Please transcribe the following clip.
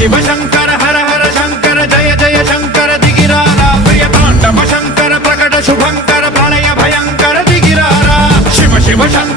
शिव शंकर हर हर शंकर जय जय शंकर दिगिरारा प्रिय तांडव शंकर प्रकट शुभंकर प्रलय भयंकर दिगिरारा शिव शिव शंकर